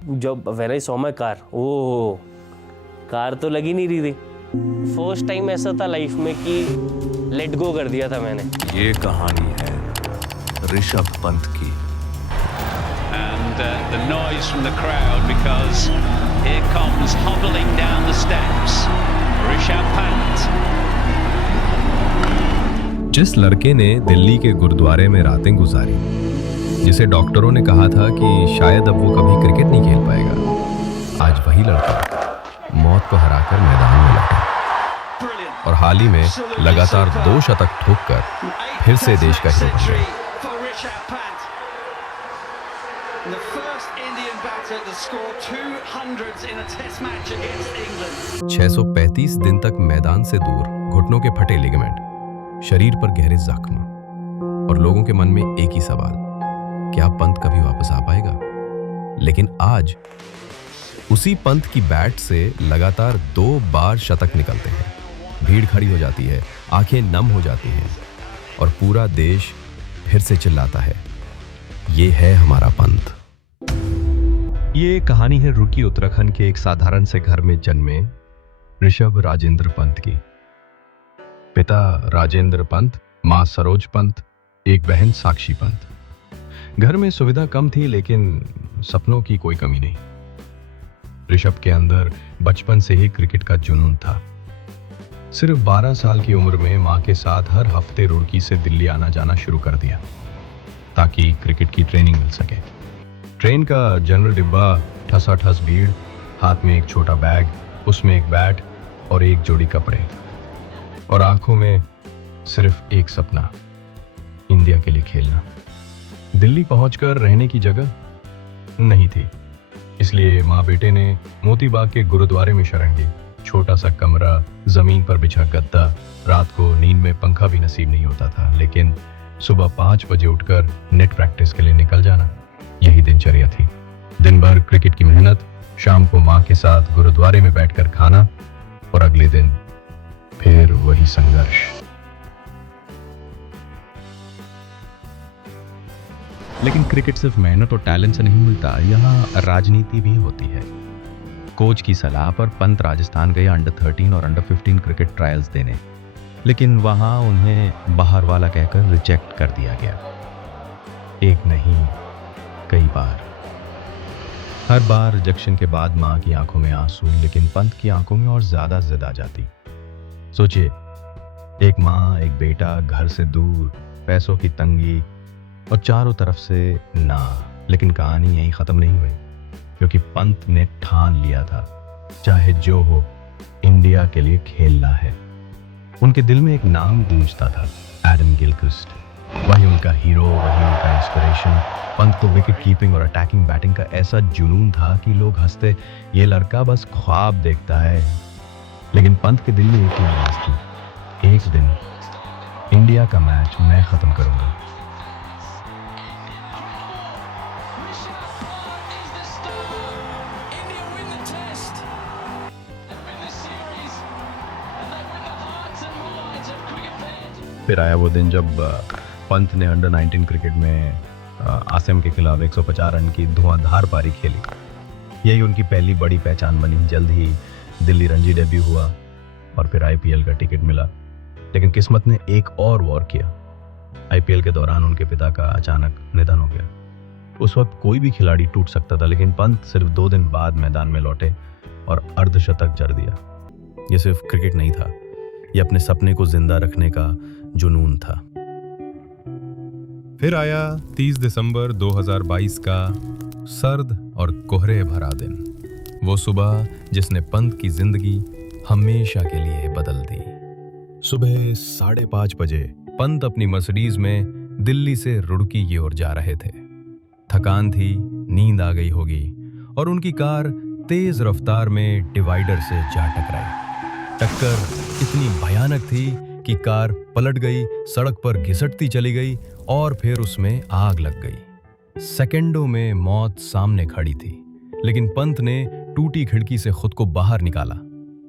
जब when I saw my car, oh car तो लगी नहीं रही थी। फर्स्ट टाइम ऐसा था लाइफ में कि लेट गो कर दिया था मैंने। ये कहानी है ऋषभ पंत की। And the noise from the crowd because here comes hobbling down the steps Rishabh Pant. जिस लड़के ने दिल्ली के गुरुद्वारे में रातें गुजारी, जिसे डॉक्टरों ने कहा था कि शायद अब वो कभी क्रिकेट नहीं खेल पाएगा, आज वही लड़का मौत को हराकर मैदान में लौटा और हाल ही में लगातार 2 शतक ठोककर फिर से देश का हीरो बन गया। 635 दिन तक मैदान से दूर, घुटनों के फटे लिगामेंट, शरीर पर गहरे जख्म और लोगों के मन में एक ही सवाल, क्या पंत कभी वापस आ पाएगा? लेकिन आज उसी पंत की बैट से लगातार 2 बार शतक निकलते हैं। भीड़ खड़ी हो जाती है, आंखें नम हो जाती हैं और पूरा देश फिर से चिल्लाता है, ये है हमारा पंत। ये कहानी है रुड़की उत्तराखंड के एक साधारण से घर में जन्मे ऋषभ राजेंद्र पंत की। पिता राजेंद्र पंत, मां सरोज पंत, एक बहन साक्षी पंत। घर में सुविधा कम थी लेकिन सपनों की कोई कमी नहीं। ऋषभ के अंदर बचपन से ही क्रिकेट का जुनून था। सिर्फ 12 साल की उम्र में मां के साथ हर हफ्ते रुड़की से दिल्ली आना जाना शुरू कर दिया ताकि क्रिकेट की ट्रेनिंग मिल सके। ट्रेन का जनरल डिब्बा, ठसाठस भीड़, हाथ में एक छोटा बैग, उसमें एक बैट और एक जोड़ी कपड़े और आंखों में सिर्फ एक सपना, इंडिया के लिए खेलना। दिल्ली पहुंचकर रहने की जगह नहीं थी, इसलिए माँ बेटे ने मोती बाग के गुरुद्वारे में शरण ली। छोटा सा कमरा, जमीन पर बिछा गद्दा, रात को नींद में पंखा भी नसीब नहीं होता था, लेकिन सुबह 5 बजे उठकर नेट प्रैक्टिस के लिए निकल जाना, यही दिनचर्या थी। दिन भर क्रिकेट की मेहनत, शाम को माँ के साथ गुरुद्वारे में बैठकर खाना और अगले दिन फिर वही संघर्ष। लेकिन क्रिकेट सिर्फ मेहनत और टैलेंट से नहीं मिलता, यहाँ राजनीति भी होती है। कोच की सलाह पर पंत राजस्थान गए अंडर 13 और अंडर 15 क्रिकेट ट्रायल्स देने, लेकिन वहाँ उन्हें बाहर वाला कहकर रिजेक्ट कर दिया गया। एक नहीं, कई बार। हर बार रिजेक्शन के बाद माँ की आंखों में आंसू, लेकिन पंत की आंखों में और ज्यादा जिद आ जाती। सोचिए, एक माँ, एक बेटा, घर से दूर, पैसों की तंगी और चारों तरफ से ना। लेकिन कहानी यहीं खत्म नहीं हुई, क्योंकि पंत ने ठान लिया था, चाहे जो हो, इंडिया के लिए खेलना है। उनके दिल में एक नाम गूंजता था, एडम गिलक्रिस्ट। वही उनका हीरो, वही उनका इंस्पिरेशन। पंत को विकेट कीपिंग और अटैकिंग बैटिंग का ऐसा जुनून था कि लोग हंसते, ये लड़का बस ख्वाब देखता है। लेकिन पंत के दिल में एक ही आवाज थी, एक दिन इंडिया का मैच मैं खत्म करूंगा। फिर आया वो दिन जब पंत ने अंडर 19 क्रिकेट में आसम के खिलाफ 150 रन की धुआंधार पारी खेली। यही उनकी पहली बड़ी पहचान बनी। जल्द ही दिल्ली रणजी डेब्यू हुआ और फिर आईपीएल का टिकट मिला। लेकिन किस्मत ने एक और वॉर किया। आईपीएल के दौरान उनके पिता का अचानक निधन हो गया। उस वक्त कोई भी खिलाड़ी टूट सकता था, लेकिन पंत सिर्फ 2 दिन बाद मैदान में लौटे और अर्धशतक जड़ दिया। ये सिर्फ क्रिकेट नहीं था, ये अपने सपने को जिंदा रखने का जुनून था। फिर आया 30 दिसंबर 2022 का सर्द और कोहरे भरा दिन। वो सुबह जिसने पंत की जिंदगी हमेशा के लिए बदल दी। सुबह 5:30 बजे पंत अपनी मर्सिडीज में दिल्ली से रुड़की की ओर जा रहे थे। थकान थी, नींद आ गई होगी और उनकी कार तेज रफ्तार में डिवाइडर से जा टकराई। टक्कर इतनी भयानक थी कि कार पलट गई, सड़क पर घिसटती चली गई और फिर उसमें आग लग गई। सेकंडों में मौत सामने खड़ी थी, लेकिन पंत ने टूटी खिड़की से खुद को बाहर निकाला।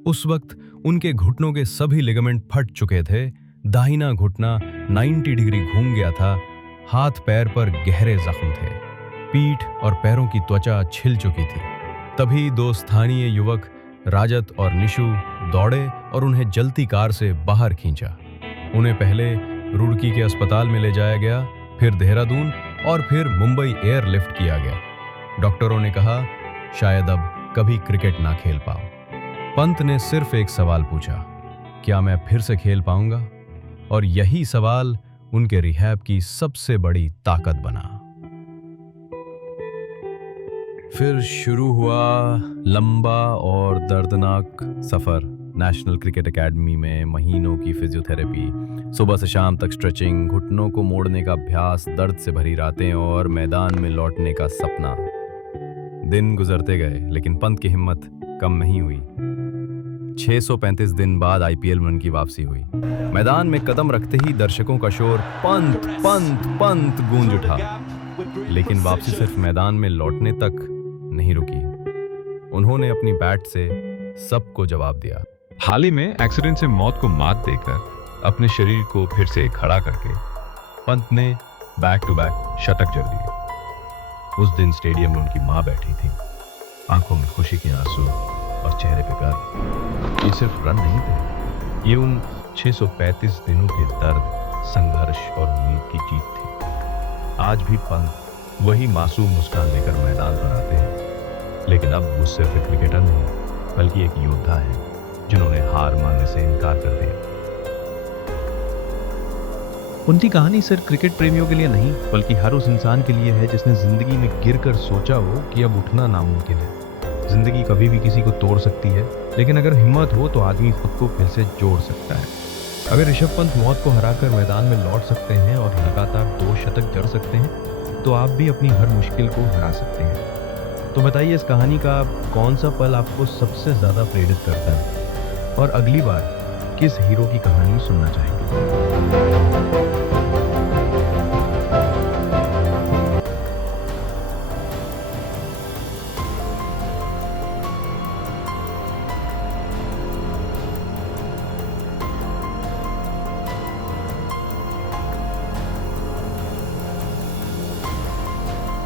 उस वक्त उनके घुटनों के सभी लिगामेंट फट चुके थे। दाहिना घुटना 90 डिग्री घूम गया था। हाथ पैर पर गहरे जख्म थे। पीठ और पैरों की त्वचा छिल चुकी थी। तभी दो स्थानीय युवक राजत और निशु दौड़े और उन्हें जलती कार से बाहर खींचा। उन्हें पहले रुड़की के अस्पताल में ले जाया गया, फिर देहरादून और फिर मुंबई एयरलिफ्ट किया गया। डॉक्टरों ने कहा शायद अब कभी क्रिकेट ना खेल पाओ। पंत ने सिर्फ एक सवाल पूछा, क्या मैं फिर से खेल पाऊंगा? और यही सवाल उनके रिहैब की सबसे बड़ी ताकत बना। फिर शुरू हुआ लंबा और दर्दनाक सफर। नेशनल क्रिकेट एकेडमी में महीनों की फिजियोथेरेपी, सुबह से शाम तक स्ट्रेचिंग, घुटनों को मोड़ने का अभ्यास, दर्द से भरी रातें और मैदान में लौटने का सपना। दिन गुजरते गए लेकिन पंत की हिम्मत कम नहीं हुई। 635 दिन बाद आईपीएल में उनकी वापसी हुई। मैदान में कदम रखते ही दर्शकों का शोर पंत पंत पंत गूंज उठा। लेकिन वापसी सिर्फ मैदान में लौटने तक नहीं रुकी। उन्होंने अपनी बैट से सबको जवाब दिया। हाल ही में एक्सीडेंट से मौत को मात देकर अपने शरीर को फिर से खड़ा करके पंत ने बैक टू बैक शतक जड़ दिए। उस दिन स्टेडियम में उनकी मां बैठी थी, आंखों में खुशी के आंसू और चेहरे पे गर्व। ये सिर्फ रन नहीं थे, ये उन 635 दिनों के दर्द, संघर्ष और उम्मीद की जीत थी। आज भी पंत वही मासूम मुस्कान लेकर मैदान पर आते हैं, लेकिन अब वो सिर्फ एक क्रिकेटर नहीं बल्कि एक योद्धा है जिन्होंने हार मानने से इनकार कर दिया। उनकी कहानी सिर्फ क्रिकेट प्रेमियों के लिए नहीं बल्कि हर उस इंसान के लिए है जिसने जिंदगी में गिरकर सोचा हो कि अब उठना नामुमकिन है। जिंदगी कभी भी किसी को तोड़ सकती है, लेकिन अगर हिम्मत हो तो आदमी खुद को फिर से जोड़ सकता है। अगर ऋषभ पंत मौत को हराकर मैदान में लौट सकते हैं और लगातार 2 शतक जड़ सकते हैं, तो आप भी अपनी हर मुश्किल को हरा सकते हैं। तो बताइए, इस कहानी का कौन सा पल आपको सबसे ज्यादा प्रेरित करता है और अगली बार किस हीरो की कहानी सुनना चाहेंगे?